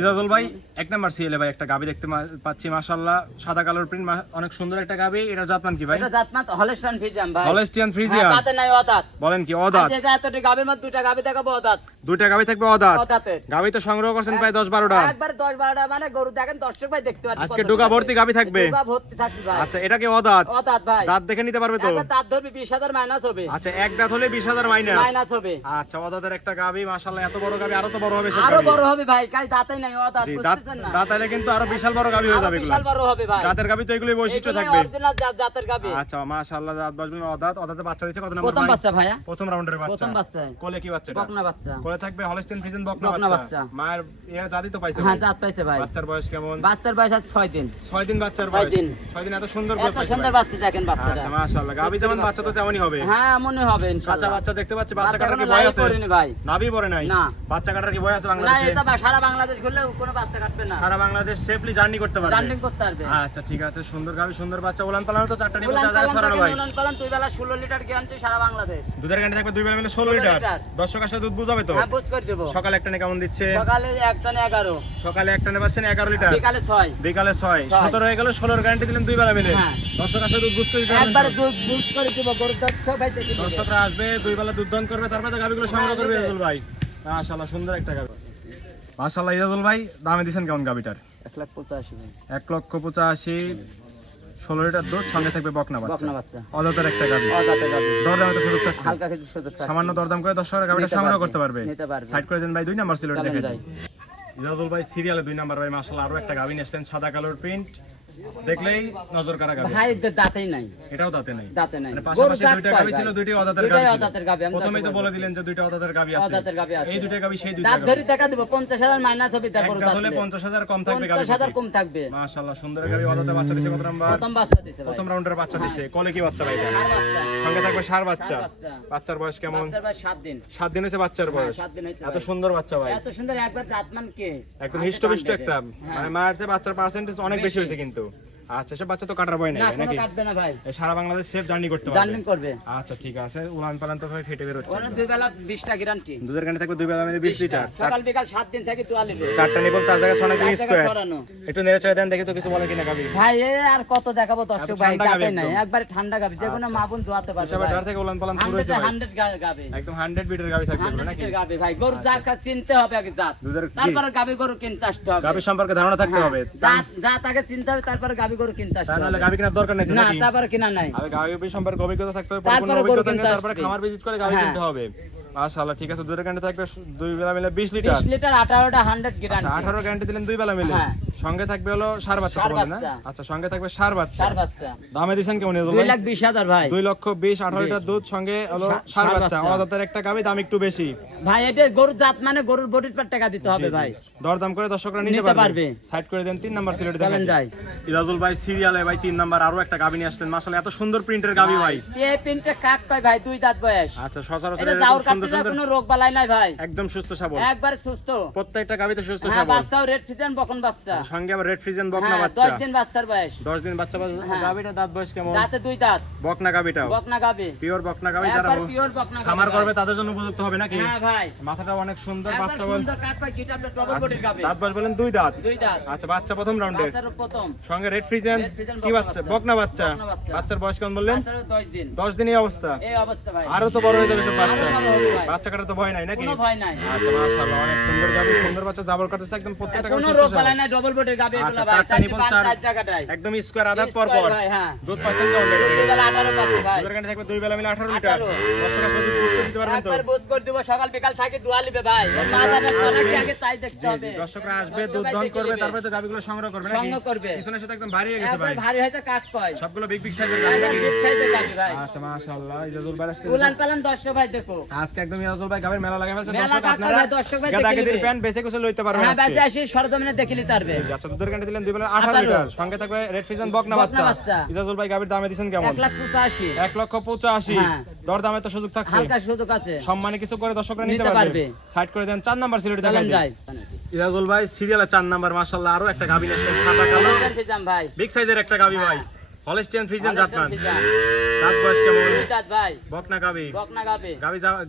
ইজাজুল ভাই এক number CLA ভাই একটা গাবি দেখতে পাচ্ছি মাশাআল্লাহ, সাদা কালার প্রিন্ট, অনেক সুন্দর একটা গাবি। এটা জাতমান কি ভাই? এটা জাতমান হলস্টাইন ফ্রিজিয়ান ভাই। হলস্টাইন ফ্রিজিয়ান, হ্যাঁ, তাতে নাই অদাত। বলেন কি অদাত? আজকে এতটি গাবির মধ্যে দুইটা গাবি দেখাবো অদাত। দুইটা গাবি থাকবে অদাত। অদাতের গাবি তো সংগ্রহ করছেন প্রায় 10-12টা। একবারে 10-12টা মানে গরু দেখেন দর্শক ভাই দেখতে পারবে। আজকে ডুগা ভর্তি গাবি থাকবে। ডুগা ভর্তি থাকবে ভাই। আচ্ছা, এটা কি অদাত? অদাত ভাই। দাঁত দেখে নিতে পারবে তো? একবার দাঁত ধরবে 20,000 মাইনাস হবে। আচ্ছা, এক দাঁত হলে 20,000 মাইনাস মাইনাস হবে। আচ্ছা, অদাতের একটা গাবি মাশাআল্লাহ, এত বড় গাবি আরো তো বড় হবে। আরো বড় হবে ভাই, কাই দাঁতই নাই অদাত, বুঝতেছেন না? দাঁত আইলে কিন্তু আরো বিশাল বড় গাবি হয়ে যাবে। এগুলো বিশাল বড় হবে ভাই। জাতের গাবি তো এগুলোই বৈশিষ্ট্য থাকবে। অরিজিনাল জাতের গাবি। আচ্ছা মাশাআল্লাহ, জাত বাজবেন অদাত। অদাতে বাচ্চা দিচ্ছে কত নম্বর? প্রথম বাচ্চা ভাইয়া। প্রথম রাউন্ডের বাচ্চা। প্রথম বাচ্চা। কোলে কি বাচ্চাটা? বকনা বাচ্চা। কোলে থাকবে হলস্টাইন ফ্রিজিয়ান বকনা বকনা বাচ্চা। বাচ্চা। মায়ের এর জাতি তো পাইছে? হ্যাঁ, জাত পাইছে ভাই। বাচ্চার বয়স কেমন? বাচ্চার বয়স আজ 6 দিন। 6 দিন বাচ্চার 6 বয়স। দিন। 6 দিন এত সুন্দর এত সুন্দর বাচ্চা দেখেন বাচ্চাটা। আচ্ছা মাশাআল্লাহ, গাবি যেমন বাচ্চা তো তেমনই হবে। হ্যাঁ, মনে হবে কাঁচা ইনশাআল্লাহ। বাচ্চা দেখতে পাচ্ছি। বাচ্চা কাটার কি কোনো ভয় লাইভ আছে? করিনি ভাই। নাভি পড়ে নাই? না। বাচ্চা কাটার কি ভয় আছে না, বাংলাদেশে? এটা সারা বাংলাদেশ ঘুরলে কোনো বাচ্চা কাটবে না। সারা বাংলাদেশ সেফলি জার্নি করতে পারবে। জার্নি করতে পারবে। আচ্ছা ঠিক আছে, সুন্দর গাবি সুন্দর বাচ্চা। উলান পালানো তো 4টা নিব, উলান 4 জায়গায় সরানো ভাই। উলান পালান দুই বেলা 16 লিটার গ্যারান্টি সারা বাংলাদেশ। দুধের গাড়ি থাকবে দুই বেলা মিলে 16 লিটার। দর্শক আসলে দুধ বুঝাবে তো? হ্যাঁ, বুঝ করে দেব। সকালে একটা নে কেমন দিচ্ছে? সকালে একটা নে 11, সকালে একটা নে পাচ্ছেন 11 লিটার, বিকালে 6, বিকালে 6, 17 হয়ে গেল। 16 এর গ্যারান্টি দিলেন দুই বেলা মিলে। হ্যাঁ। দর্শক আসলে দুধ বুঝ করে দিতে পারবেন একবারে তো? দুধ বুঝ করে দেব। গরুর দুধ সব ভাই দেখে নেবে। দর্শকরা আসবে, দুই বেলা দুধ দান করবে, তারপরে তো গাবিগুলো সংগ্রহ করবে। ইজাজুল ভাই মাশাআল্লাহ, সুন্দর একটা গাবি মাশাআল্লাহ। ইজাজুল ভাই দামে দিবেন কেমন গাবিটার? 1,85,000 ভাই। 1,85,000, 16 লিটার দুধ, সঙ্গে থাকবে বকনা বাচ্চা। বকনা বাচ্চা। অদাতের একটা গাবি। অদাতে গাবি। দরদামে তো সুযোগ থাকছে। হালকা কিছু সুযোগ থাকবে। সামান্য দরদাম করে দর্শকরা গাবিটা নিতে সংগ্রহ পারবে, করতে পারবে। নিতে পারবে। সাইড করে দেন ভাই, 2 নাম্বার সিলেট চলেন দেখেন। যাই। ইজাজুল ভাই সিরিয়ালে 2 নাম্বার ভাই মাশাআল্লাহ, আরো একটা গাবি নিয়েছেন সাদা কালোর প্রিন্ট, দেখলেই নজর কাড়া গাবি। ভাই দাঁতেই নাই। এটাও দাঁতে নাই। দাঁতে নাই। মানে গরু পাশাপাশি জাত দুইটা কয় গাবি ভাই? ছিল, দুইটাই অদাতের দুইটাই গাবি ছিল। অদাতের গাবি, আমি প্রথমেই তো দর্শক বলে বলবো। দিলেন যে দুইটা অদাতের গাবি আছে। অদাতের গাবি আছে। এই দুইটা গাবি সেই দুইটা দাঁত গাবি। ধরি দেখা দেব। 50,000 মাইনাস হবে এক দেখো দাঁত হলে 50,000 কম থাকবে গাবি। 50,000 কম থাকবে। মাশাআল্লাহ, সুন্দর গাবি। অদাতে বাচ্চা দিছে কত নাম্বার? প্রথম বাচ্চা দিছে ভাই। প্রথম রাউন্ডের বাচ্চা দিছে। কোলে কি বাচ্চা ভাই? এটা ষাঁড় বাচ্চা। সঙ্গে থাকবে ষাঁড় বাচ্চা। ষাঁড় বাচ্চা। বাচ্চার বয়স কেমন? বাচ্চার বয়স 7 দিন। 7 দিন হয়েছে বাচ্চার বয়স। 7 দিন হয়েছে এত ভাই। সুন্দর বাচ্চা ভাই, এত সুন্দর একবার জাতমান কে? একদম হিষ্টপিষ্ট একটা। হ্যাঁ। মানে মায়ের চেয়ে বাচ্চার পার্সেন্টেজ অনেক বেশি হয়েছে কিন্তু। আচ্ছা, সব বাচ্চা তো কাটার ভয় নাই না, ভাই, কোনো নাকি? কাটবে না ভাই। এই সারা বাংলাদেশ সেফ জার্নি করতে পারবে। জার্নি করবে। আচ্ছা ঠিক আছে, উলান পালান তো ভাই ফেটে বের হচ্ছে। ওরা দুই বেলা 20টা গ্যারান্টি। দুধের গাড়ি থাকবে দুই বেলা মিলে 20 লিটার। সকাল বিকাল 7 দিন থেকে তোয়া নেবে। 4টা নিবল, 4 জায়গায় 6 চার জায়গায় স্কয়ার। ছড়ানো। একটু নেড়ে চেড়ে দেন, দেখি তো কিছু বলে কিনা গাবি। ভাই এ আর কত দেখাবো দর্শক এত ভাই, ঠান্ডা গাবি দাঁতে নাই। একদম। একবারে ঠান্ডা গাবি, যে কোনো আচ্ছা। মা বোন দোয়াতে পারবে হিসাবে ভাই। ডার থেকে উলান পালান শুরু হয়েছে ভাই। 100 গাবি। একদম 100 বিটের গাবি থাকবে এগুলো, 100 নাকি? এর গাবি ভাই। গরু জাত চিনতে হবে আগে জাত। দুধের তারপরে গাবি গরু কিনতে আসতে হবে। গাবি সম্পর্কে ধারণা থাকতে হ্যাঁ, হবে। জাত জাত আগে চিনতে হবে, তারপরে গাবি গরু কিনতে আসতে তাহলে হবে। গাবি কেনার দরকার নেই তো, না, নাকি? তারপরে কিনা নাই। আগে গাবি সম্পর্কে অভিজ্ঞতা থাকতে হবে, তারপরে পরিপূর্ণ গরু অভিজ্ঞতা কিনতে নিয়ে তারপরে আসবে। খামার ভিজিট করে গাবি হ্যাঁ। কিনতে হবে। মাশাআল্লাহ, ঠিক আছে। দুধের গাড়ি থাকবে দুই বেলা মিলে 20 লিটার। 20 লিটার 18টা 100 গ্যারান্টি। 18 গ্যারান্টি দিলেন দুই বেলা মিলে। হ্যাঁ। সঙ্গে থাকবে হলো ষাঁড় বাচ্চা, ষাঁড় বলেন না? বাচ্চা। আচ্ছা, সঙ্গে থাকবে ষাঁড় বাচ্চা। 4 বাচ্চা। দামে দিবেন কেমন? 2,20,000 ভাই। 2,20,000, 18 লিটার দুধ, সঙ্গে হলো ষাঁড় বাচ্চা। অদাতের একটা গাবি, দাম একটু বেশি। ভাই এটা গরুর জাত মানে গরুর বডির পর টাকা দিতে হবে জি, জি। ভাই। দরদাম করে দর্শকরা নিতে নিতে পারবে। পারবে। সাইড করে দেন, 3 নাম্বার সিলেটে চলেন যাই। ইজাজুল ভাই সিরিয়ালে ভাই 3 নাম্বার আরো একটা গাবি নিয়ে আসলেন। মাশাআল্লাহ, এত সুন্দর প্রিন্টের গাবি ভাই। এই পিনটা কাক কয় ভাই, 2 দাঁত বয়স। আচ্ছা, সচরাচর এটা এরকম জাউর সুন্দর কাটতে সুন্দর, কোনো রোগ বালাই নাই ভাই। একদম সুস্থ সবল, একবার সুস্থ। প্রত্যেকটা গাবিতে সুস্থ হ্যাঁ, সবল। বাচ্চাও রেড ফিজিয়ান বকন বাচ্চা। সঙ্গে আবার রেড ফ্রিজেন বকনা হ্যাঁ, বাচ্চা। 10 দিন বাচ্চার বয়স। 10 দিন বাচ্চা। হ্যাঁ। গাবিটা দাঁত বয়স কেমন? দাঁতে 2 দাঁত। বকনা গাবিটাও বকনা গাবি। পিওর বকনা গাবি, যারা একবার পিওর বকনা গাবি। খামার ভাই। করবে তাদের জন্য উপযুক্ত হবে, নাকি? হ্যাঁ ভাই। মাথাটা অনেক সুন্দর, একবার বাচ্চা বল। সুন্দর কাক কয় কিটা ডবল বডির গাবি। দাঁত বয়স বলেন 2 দাঁত। 2 দাঁত। আচ্ছা, বাচ্চা প্রথম রাউন্ডে। বাচ্চার প্রথম। সঙ্গে রেড ফ্রিজেন। রেড ফ্রিজেন কি বাচ্চা? বকনা বাচ্চা। বকনা বাচ্চা। বাচ্চার বয়স কেমন বললেন? বাচ্চার 10 দিন। 10 দিন এই অবস্থা। এই অবস্থা ভাই। আরো তো বড় হয়ে যাবে সব বাচ্চা। আরো বড় হবে ভাই। বাচ্চা কাটার তো ভয় নাই, নাকি? কোনো ভয় নাই। আচ্ছা, মাশাআল্লাহ, অনেক সুন্দর গাবি, সুন্দর বাচ্চা, জাবর কাটছে একদম প্রত্যেকটা গাবি কোনো সুস্থ রোগ সবল। বালাই নাই, ডবল বডির গাবি এগুলো আচ্ছা, ভাই। 4টা নিবল, 4 4 জায়গাটাই। একদম স্কয়ার আদাত পর পর। ভাই, হ্যাঁ। দুধ পাচ্ছেন কেমন? দুই বেলা 18 পাচ্ছি ভাই। দুধের গাড়ি থাকবে দুই বেলা মিলে 18 লিটার। 18 দর্শক আসলে দুধ বুঝতে দিতে পারবেন তো? একবার বুঝ করে দিব, সকাল বিকাল থাকে দোয়া লিবে ভাই। সাধারণ সোনা কি আগে তাই দেখতে জি, হবে। জি, দর্শকরা আসবে, দর্শক দুধ ভাই দহন দেখে করবে, নেবে। তারপরে তো গাবিগুলো সংগ্রহ করবে, নাকি? সংগ্রহ করবে। পিছনের সাথে একদম ভারী হয়ে গেছে একবার ভাই। ভারী হয়েছে কাক কয়। সবগুলো বিগ বিগ সাইজের গাবি, একবার নাকি? বিগ সাইজের গাবি ভাই। আচ্ছা, মাশাআল্লাহ, ইজাজুল ভাই আজকে উলান পালান দর্শক ভাই দেখো। আজকে একদম ইজাজুল ভাই গাবির মেলা লাগাই ফেলছে। মেলা দর্শক কাকা আপনারা ভাই, দর্শক ভাই দেখে গাদাগাদির নেবে। প্যান্ট বেঁচে কুছে লইতে পারবেন হ্যাঁ, আজকে। বাজে আসি সরজমিনে দেখে নিতে পারবে। আচ্ছা, দুধের গাড়ি দিলেন দুই বেলা 18 18 লিটার। সঙ্গে থাকবে রেড ফ্রিজেন বকনা বকনা বাচ্চা। বাচ্চা। ইজাজুল ভাই গাবির দামে দিবেন কেমন? 1,85,000। 1,85,000। হ্যাঁ। দর দামে তো সুযোগ থাকছে। হালকা সুযোগ আছে। সম্মানে কিছু করে দর্শকরা নিতে নিতে পারবে। পারবে। সাইড করে দেন, 4 নাম্বার সিলেটে চলেন দেখাই যাই। দিন। ইজাজুল ভাই সিরিয়ালে 4 নাম্বার, মাশাআল্লাহ, আরো একটা গাবি নিয়েছেন সাদা কালো, ফিজাম ভাই। বিগ সাইজের একটা গাবি ভাই। হলস্টিয়ান ফ্রিজিয়ান হলস্টিয়ান জাতমান। ফ্রিজিয়ান। দাঁত বয়স কেমন? দুই দাঁত ভাই। বকনা গাবি। বকনা গাবে।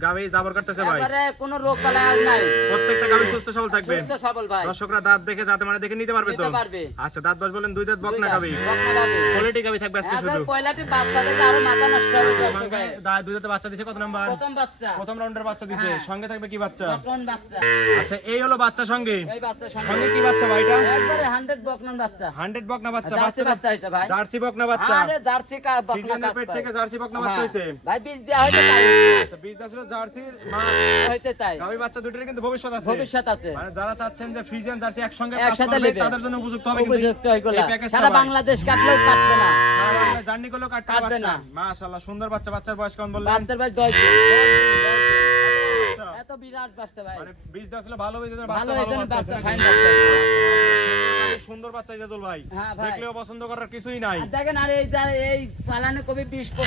গাবি জাবর করতেছে ভাই। একবারে কোনো রোগ বালাই আর নাই। প্রত্যেকটা গাবি সুস্থ সবল থাকবে। সুস্থ সবল ভাই। দর্শকরা দাঁত দেখে যাতে মানে দেখে নিতে পারবে তো? নিতে পারবে। আচ্ছা, দাঁত বয়স বলেন দুই দাঁত, বকনা গাবি। বকনা গাবে। কোয়ালিটি গাবি থাকবে আজকে একবার শুধু। পয়লাটি বাচ্চা দেখলে আরো মাথা নষ্ট হবে দর্শক ভাই। দুই দাঁতে বাচ্চা দিছে কত নাম্বার? প্রথম বাচ্চা। প্রথম রাউন্ডের বাচ্চা দিছে। হ্যাঁ। সঙ্গে থাকবে কি বাচ্চা? বকন বাচ্চা। আচ্ছা, এই হলো বাচ্চা সঙ্গে। এই বাচ্চা সঙ্গে কি বাচ্চা ভাই এটা? একবারে 100 বকন বাচ্চা। 100 বকনা বাচ্চা। জার্সি বাচ্চা বাচ্চা হইছে ভাই। জার্সি বকনা বাচ্চা। আরে জার্সি কা বকনা ফ্রিজিয়ানের কাক পেট কয়। থেকে জার্সি বকনা বাচ্চা হ্যাঁ। হইছে। ভাই বীজ দেয়া হইছে তাই। আচ্ছা, বীজ ছিল জার্সির মা। হইছে তাই। গাবি বাচ্চা দুটোর কিন্তু ভবিষ্যৎ আছে। ভবিষ্যৎ আছে। মানে যারা চাচ্ছেন যে ফ্রিজিয়ান জার্সি একসঙ্গে পাস একসাথে করবে নেবে। তাদের জন্য উপযুক্ত হবে কিন্তু উপযুক্ত হইগলা। এই প্যাকেজটা সারা ভাই। বাংলাদেশ কাটলেও কাটবে না। সারা বাংলা জার্নি করলেও কাটতে কাটবে বাচ্চা। না। মাশাআল্লাহ, সুন্দর বাচ্চা। বাচ্চার বয়স কেমন বললেন? বাচ্চার বয়স 10 দিন। আচ্ছা, এত বিরাট বাচ্চা ভাই। মানে বীজ দেওয়া ছিল ভালো, বীজ দেওয়া ভালো বাচ্চা ভালো হইছে বাচ্চা বাচ্চা আছে ফাইন নাকি? বাচ্চা। সুন্দর বাচ্চা ইজাজুল ভাই। হ্যাঁ ভাই। দেখলেও পছন্দ করার কিছুই নাই। আর দেখেন আর এই পালানে কবি 20-25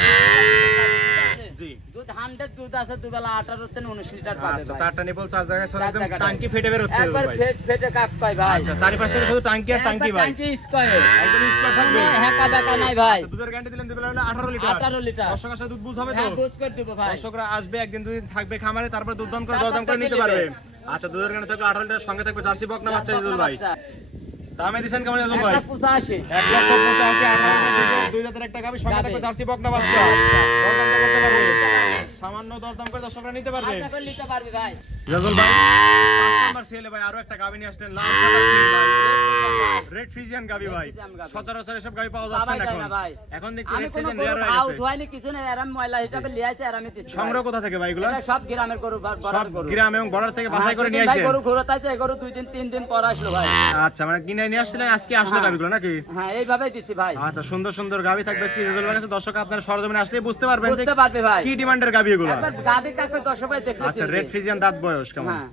জি। দুধ 100 দুধ আছে দুবেলা 18 থেকে 19 লিটার পাবে আচ্ছা, ভাই। চারটা নিপল চার জায়গায় ছড়া, চার একদম জায়গায়। টাঙ্কি ফেটে বের হচ্ছে একবার ভাই। ফেটে কাক পায় ভাই। আচ্ছা, চারিপাশ থেকে শুধু টাঙ্কি আর টাঙ্কি ভাই। টাঙ্কি স্কয়ার। একদম স্কয়ার থাকবে। হেকা বেকা নাই ভাই। আচ্ছা, দুধের গ্যারান্টি দিলেন দুবেলা হলো 18 লিটার। 18 লিটার। দর্শক আসলে দুধ বুঝ হবে তো? হ্যাঁ বুঝ করে দেব ভাই। দর্শকরা আসবে, একদিন দুদিন থাকবে খামারে, তারপর দুধ দান করে তারপর দরদাম করে থেকে নিতে নিবে। পারবে। আচ্ছা, দুধের গ্যারান্টি থাকলে 18 লিটার, সঙ্গে থাকবে জার্সি বকনা বাচ্চা ইজাজুল ভাই। বাচ্চা। দামে দিবেন কেমন ইজাজুল ভাই? 185 1,85,000 দুই জাতের একটা গাবি, সঙ্গে থাকবে জার্সি বকনা বাচ্চা। দরদাম তো করতে পারবে। সামান্য দরদাম করে দর্শকরা নিতে পারবে। আশা করে নিতে পারবে ভাই। ইজাজুল ভাই 5 নাম্বার সিএলে ভাই আরো একটা গাবি নিয়ে আসলেন, লাল সাদা ফ্রিজ ভাই। রেড ফ্রিজিয়ান গাবি ভাই। ফ্রিজিয়ান গাবি। সচরাচর এসব গাবি পাওয়া যাচ্ছে পাওয়াই না যায় এখন। না ভাই। এখন দেখি আমি রেড কোনো ফ্রিজিয়ান গরু রেয়ার হয়ে খাও গেছে। ধোয়াইনি কিছু না, এরাম ময়লা হিসাবে লিয়ে আইছে আর আমি দিচ্ছি ভাই। সংগ্রহ কোথা থেকে ভাই এগুলো? এটা সব গ্রামের গরু সব বড়ার গরু। গ্রাম এবং বর্ডার থেকে বাছাই করে নিয়ে ভাই আসেন। গরু ঘুরতাইছে এই গরু 2 দিন 3 দিন পর আসলো ভাই। আচ্ছা, মানে কিনে নিয়ে আসছিলেন, আজকে আসলো হ্যাঁ। গাবিগুলো নাকি? হ্যাঁ এইভাবেই দিছি ভাই। আচ্ছা, সুন্দর সুন্দর গাবি থাকবে আজকে ইজাজুল ভাইয়ের কাছে। দর্শক আপনারা সরজমিনে আসলে বুঝতে পারবেন যে বুঝতে পারবে ভাই। কি ডিমান্ডের গাবি এগুলো। একবার গাবি কাকে দর্শক ভাই দেখলে আচ্ছা, চিনবে। রেড ফ্রিজিয়ান দাঁত বয়স কেমন? হ্যাঁ।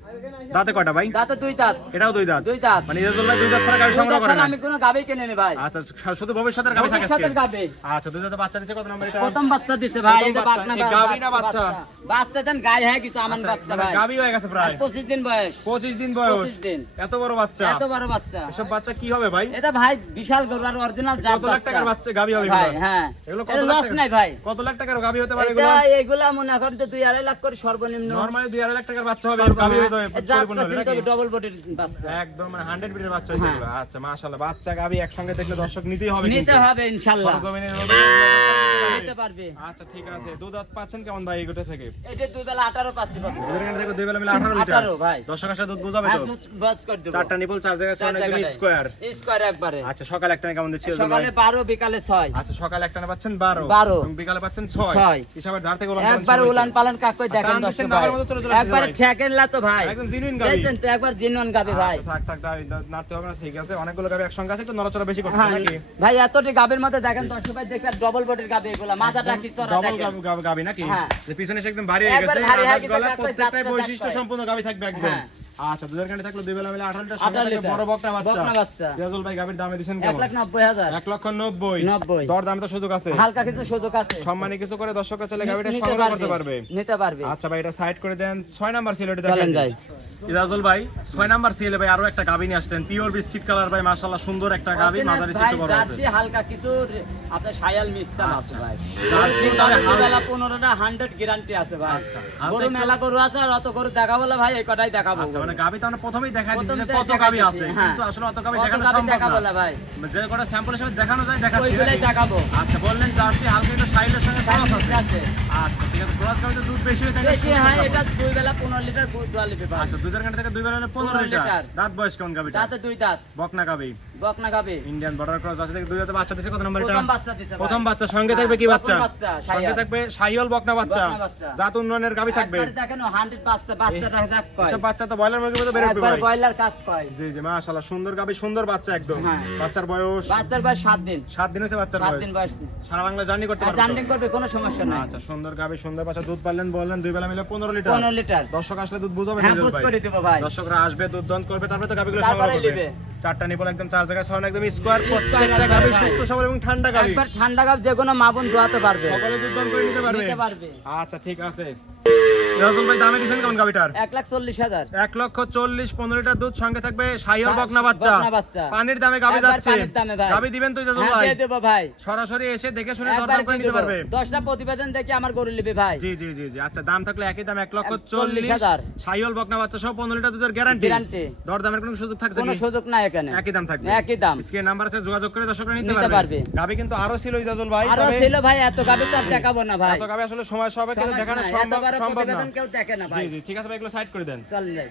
দাঁতে কয়টা ভাই? দাঁতে 2 দাঁত। এটাও দুই দাঁত। 2 দাঁত। মানে ইজাজুল ভাই দুই দাঁত ছাড়া গাবি দুই সংগ্রহ দাঁত করে ছাড়া না। আমি কোনো গাবি কিনে নি ভাই। আচ্ছা, শুধু ভবিষ্যতের গাবি থাকে আজকে। ভবিষ্যতের গাবি। আচ্ছা, দুই দাঁতে বাচ্চা দিছে কত নম্বর এটা? প্রথম বাচ্চা দিছে ভাই। প্রথম এটা বাচ্চা। বাপনা এই গাবি না বাচ্চা? বাচ্চা দেন গায়ে হয়ে কিছু আমান আচ্ছা, বাচ্চা মানে ভাই। গাবি হয়ে গেছে প্রায় 25 দিন বয়স। 25 দিন বয়স। 25 দিন। এত বড় বাচ্চা। এত বড় বাচ্চা। এসব বাচ্চা কি হবে ভাই? এটা ভাই বিশাল গরু আর অরিজিনাল জাত কত লাখ টাকার বাচ্চা গাবি হবে ভাই। এগুলো? হ্যাঁ এগুলো কত এটা লাখ লস টাকা? নাই ভাই। কত লাখ টাকার গাবি হতে পারে এগুলো? এটা এগুলা মনে করেন যে 2-2.5 লাখ করে সর্বনিম্ন। নরমালি 2.5 লাখ টাকার বাচ্চা হবে, গাবি হয়ে যাবে পরিপূর্ণ হলে নাকি? ডবল বডির বাচ্চা। একদম মানে 100 বিটের বাচ্চা হইছে হ্যাঁ। এগুলো। আচ্ছা, মাশাআল্লাহ, বাচ্চা গাবি একসঙ্গে দেখলে দর্শক নিতেই হবে নিতে কিন্তু। হবে ইনশাআল্লাহ। সরজমিনে নিতে পারবে। আচ্ছা, ঠিক আছে। দুধ পাচ্ছেন কেমন ভাই এগুলো থেকে? এটা 2 বেলা 18 পাচ্ছি কত? দুধের গাড়ি থেকে দুই বেলা মিলে 18 লিটার। 18 ভাই। দর্শক আসলে দুধ বুঝাবে হ্যাঁ তো? দুধ বাস করে দেব। চারটা নিপল চার জায়গায় চার সোনা একদম জায়গায়। স্কয়ার। স্কয়ার একবারে। আচ্ছা, সকাল একটা কেমন দিচ্ছি ভাই? সকালে 12 বিকালে 6। আচ্ছা, সকালে একটা পাচ্ছেন 12 12 এবং বিকালে পাচ্ছেন 6 ছয়। হিসাবের ধার থেকে উলান একবার উলান পালান কাকই দেখেন টান দর্শক দিচ্ছেন, ভাই। নামের মতো চলে চলে আসছে একবার ভাই। ঠেকেনলা তো ভাই। একদম জিনুইন গাবি। দেখেন তো একবার জিনুইন গাবি ভাই। আচ্ছা, থাক নাড়তে হবে না, ঠিক আছে। অনেকগুলো গাবি একসঙ্গে আছে, একটু নড়াচড়া বেশি করতে হ্যাঁ নাকি? ভাই এতটি গাবির মধ্যে দেখেন দর্শক ভাই দেখেন ডবল বডির গাবি এগুলা মাথাটা কি চড়া ডবল দেখেন। গাবি নাকি? হ্যাঁ। যে পিছনে সে একদম ভারী হয়ে একবার গেছে, ভারী হয়ে আকাশ গেছে, গলা কাকই প্রত্যেকটাই যাচ্ছে, বৈশিষ্ট্য যাচ্ছে। সম্পূর্ণ গাবি থাকবে একদম। হ্যাঁ। আচ্ছা, দুধের কান্ডে থাকলো দুই বেলা মিলে 18 লিটার, 18 সঙ্গে থাকবে লিটার। বড় বকনা বাচ্চা। বকনা বাচ্চা। রিয়াজুল ভাই গাবির দামে দিবেন কেমন? 1,90,000 1,90,000। 90 দর দামে তো সুযোগ আছে। হালকা কিছু সুযোগ আছে। সম্মানী কিছু করে দর্শকরা চলে গাবিটা নিতে সংগ্রহ করতে পারবে। নিতে পারবে। আচ্ছা ভাই, এটা সাইড করে দেন। 6 নাম্বার সিলেটে চলেন দেখেন যাই। ইরাজুল ভাই 6 নাম্বার সিএলে ভাই আরো একটা গাবি নিয়ে আসলেন, পিওর বিস্কিট কালার ভাই, মাশাআল্লাহ সুন্দর একটা গাবি, মাঝারি ভাই ছোট বড় আছে। জার্সি হালকা কিছু আপনার শায়াল মিক্সার আছে আচ্ছা। ভাই। জার্সি জার্সি তাহলে দাদা বেলা 15টা 100 গ্যারান্টি আছে ভাই। আচ্ছা। গরু মেলা গরু আছে আর অত গরু দেখাবো না ভাই, এই কটাই দেখাবো। আচ্ছা, মানে গাবি তো আমরা প্রথমেই দেখাই দিছি যে প্রথমটাই কত দেখাই গাবি দিছি, আছে, হ্যাঁ। কিন্তু আসলে অত গাবি অত দেখানো গাবি সম্ভব দেখাবো না না ভাই। যে কটা স্যাম্পল হিসেবে দেখানো যায় দেখাচ্ছি ওইগুলাই নাকি? দেখাবো। আচ্ছা, বললেন জার্সি হালকা একটু সাইলের সঙ্গে ক্রস আছে। আছে। আচ্ছা, ঠিক আছে। ক্রস গাবিতে দুধ বেশি হয়ে থাকে, বেশি হয় এটা 2 বেলা 15 লিটার দুধ লিবে ভাই। আচ্ছা, দুধের কান্ডে থেকে দুই বেলা হলে 15 15 লিটার। লিটার। দাঁত বয়স কেমন গাবিটা? দাঁতে 2 দাঁত। বকনা গাবি, বকনা গাবে। ইন্ডিয়ান বর্ডার ক্রস আছে, দুই দাঁতে বাচ্চা দিছে কত নম্বর এটা? প্রথম বাচ্চা দিছে ভাই। প্রথম বাচ্চা, সঙ্গে থাকবে কি হ্যাঁ, বাচ্চা? প্রথম বাচ্চা, সঙ্গে শাহিওয়াল। থাকবে শাহিওয়াল বকনা বাচ্চা। বকনা বাচ্চা। জাত উন্নয়নের গাবি থাকবে। একবার দেখেন 100 বাচ্চা বাচ্চাটা যাক কয়। এসব বাচ্চা তো ব্রয়লার মুরগির মতো বের হবে একবার ভাই। ব্রয়লার কাক কয়। জি জি, মাশাআল্লাহ সুন্দর গাবি, সুন্দর বাচ্চা একদম। হ্যাঁ। বাচ্চার বয়স বাচ্চার বয়স 7 দিন। 7 দিন হয়েছে বাচ্চার 7 বয়স। দিন বয়স। সারা বাংলা জার্নি করতে আর পারবে। জার্নি করবে কোনো সমস্যা নাই। আচ্ছা, সুন্দর গাবি, সুন্দর বাচ্চা, দুধ পারলেন বললেন দুই বেলা মিলে 15 লিটার। 15 লিটার। দর্শক আসলে দুধ বুঝাবে হ্যাঁ না বুঝ ভাই। করে দেব ভাই। দর্শকরা আসবে, দুধ দন করবে, তারপরে তো গাবিগুলো তারপরে সংগ্রহ করবে। নেবে। চারটা নিপল একদম চার জায়গায় ছড়ানো, একদম স্কয়ার, প্রত্যেকটা একবারে গাবি ভাই। সুস্থ সবল এবং ঠান্ডা গাবি। একবার ঠান্ডা গাব যে কোনো মা বোন দোয়াতে পারবে। সকলে দুধ দন করে নিতে পারবে। নিতে পারবে। আচ্ছা, ঠিক আছে। রাজুল ভাই দামে দিছেন কেমন গাবিটার? 1,40,000 1,40,000 15 লিটার দুধ, সঙ্গে থাকবে শাহিওয়াল বকনা বাচ্চা। বকনা বাচ্চা। পানির দামে গাবি একবার যাচ্ছে। পানির দামে ভাই। গাবি দিবেন তো ইজাজুল হ্যাঁ, ভাই? দিয়ে দেবো ভাই। সরাসরি এসে দেখে শুনে একবার দরদাম করে দিয়ে নিতে দেবো। পারবে। 10টা প্রতিবেদন দেখে আমার গরু নেবে ভাই। জি জি জি জি। আচ্ছা, দাম থাকলে একই দাম 1,40,000 1,40,000 শাহিওয়াল বকনা বাচ্চা সহ 15 লিটার দুধের গ্যারান্টি। গ্যারান্টি। দরদামের কোনো সুযোগ থাকছে কোনো কি? সুযোগ নাই এখানে। একই দাম থাকবে। একই দাম। স্ক্রিন নাম্বার আছে, যোগাযোগ করে দর্শকরা নিতে নিতে পারবে। পারবে। গাবি কিন্তু আরো ছিল ইজাজুল ভাই, আরো তবে ছিল ভাই, এত গাবি তো আর দেখাবো না ভাই। এত গাবি আসলে সময় সবে কিন্তু সমস্যা দেখানো নাই, এত সম্ভব বড় সম্ভব না। প্রতিবেদন কেউ দেখে না জি ভাই। জি, ঠিক আছে ভাই, এগুলো সাইড করে দেন। চল যাই।